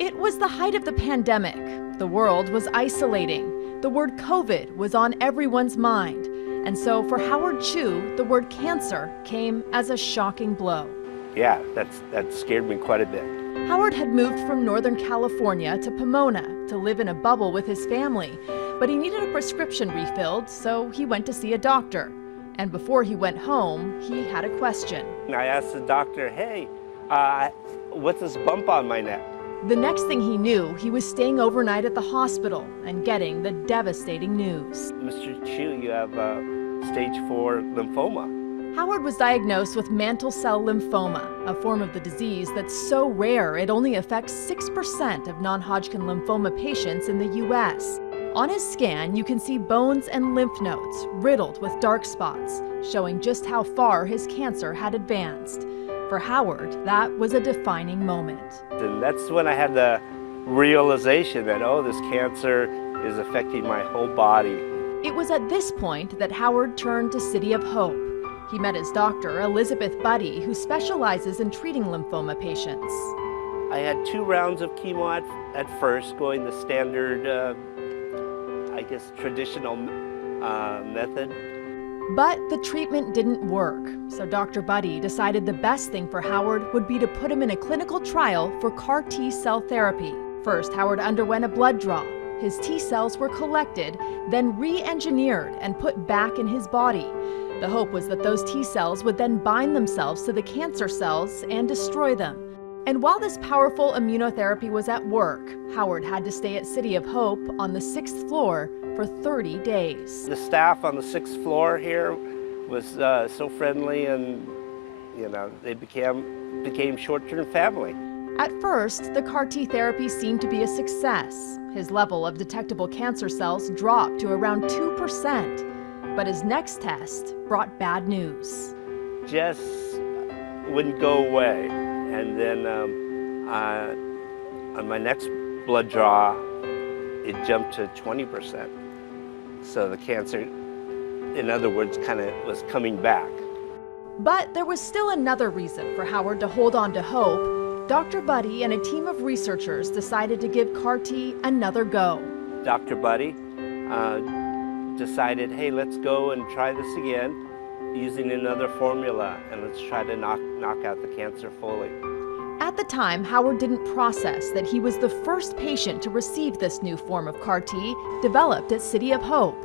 It was the height of the pandemic. The world was isolating. The word COVID was on everyone's mind. And so for Howard Chu, the word cancer came as a shocking blow. Yeah, that scared me quite a bit. Howard had moved from Northern California to Pomona to live in a bubble with his family, but he needed a prescription refilled, so he went to see a doctor. And before he went home, he had a question. I asked the doctor, hey, what's this bump on my neck? The next thing he knew, he was staying overnight at the hospital and getting the devastating news. Mr. Chu, you have stage 4 lymphoma. Howard was diagnosed with mantle cell lymphoma, a form of the disease that's so rare it only affects 6% of non-Hodgkin lymphoma patients in the U.S. On his scan, you can see bones and lymph nodes riddled with dark spots, showing just how far his cancer had advanced. For Howard, that was a defining moment. And that's when I had the realization that, oh, this cancer is affecting my whole body. It was at this point that Howard turned to City of Hope. He met his doctor, Elizabeth Buddy, who specializes in treating lymphoma patients. I had 2 rounds of chemo at first, going the standard, I guess, traditional method. But the treatment didn't work, so Dr. Buddy decided the best thing for Howard would be to put him in a clinical trial for CAR T-cell therapy. First, Howard underwent a blood draw. His T-cells were collected, then re-engineered and put back in his body. The hope was that those T-cells would then bind themselves to the cancer cells and destroy them. And while this powerful immunotherapy was at work, Howard had to stay at City of Hope on the 6th floor for 30 days. The staff on the 6th floor here was so friendly, and they became short-term family. At first, the CAR T therapy seemed to be a success. His level of detectable cancer cells dropped to around 2%. But his next test brought bad news. Just wouldn't go away. And then on my next blood draw, it jumped to 20%. So the cancer, in other words, kind of was coming back. But there was still another reason for Howard to hold on to hope. Dr. Buddy and a team of researchers decided to give CAR T another go. Dr. Buddy decided, hey, let's go and try this again using another formula, and let's try to knock out the cancer fully. At the time, Howard didn't process that he was the first patient to receive this new form of CAR T developed at City of Hope.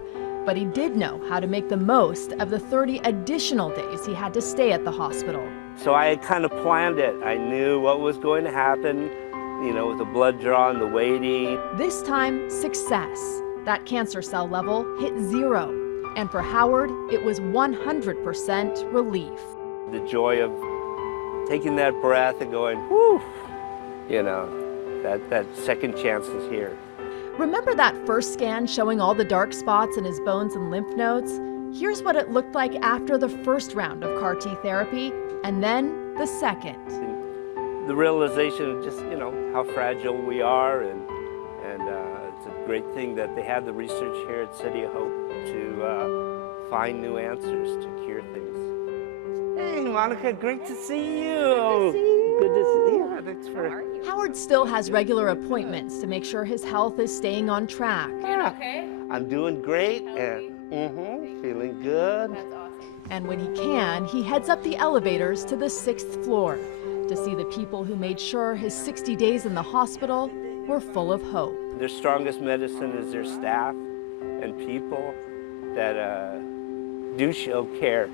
But he did know how to make the most of the 30 additional days he had to stay at the hospital. So I had kind of planned it. I knew what was going to happen, with the blood draw and the waiting. This time, success. That cancer cell level hit 0. And for Howard, it was 100% relief. The joy of taking that breath and going, whew, that second chance is here. Remember that first scan showing all the dark spots in his bones and lymph nodes? Here's what it looked like after the first round of CAR T therapy, and then the second. And the realization of just, how fragile we are, and it's a great thing that they have the research here at City of Hope to find new answers to cure things. Hey, Monica, great to see you. Good to see you. Yeah, thanks for... How are you? Howard still has regular appointments to make sure his health is staying on track. Yeah, Okay. I'm doing great and feeling good. That's awesome. And when he can, he heads up the elevators to the 6th floor to see the people who made sure his 60 days in the hospital were full of hope. Their strongest medicine is their staff and people that do show care.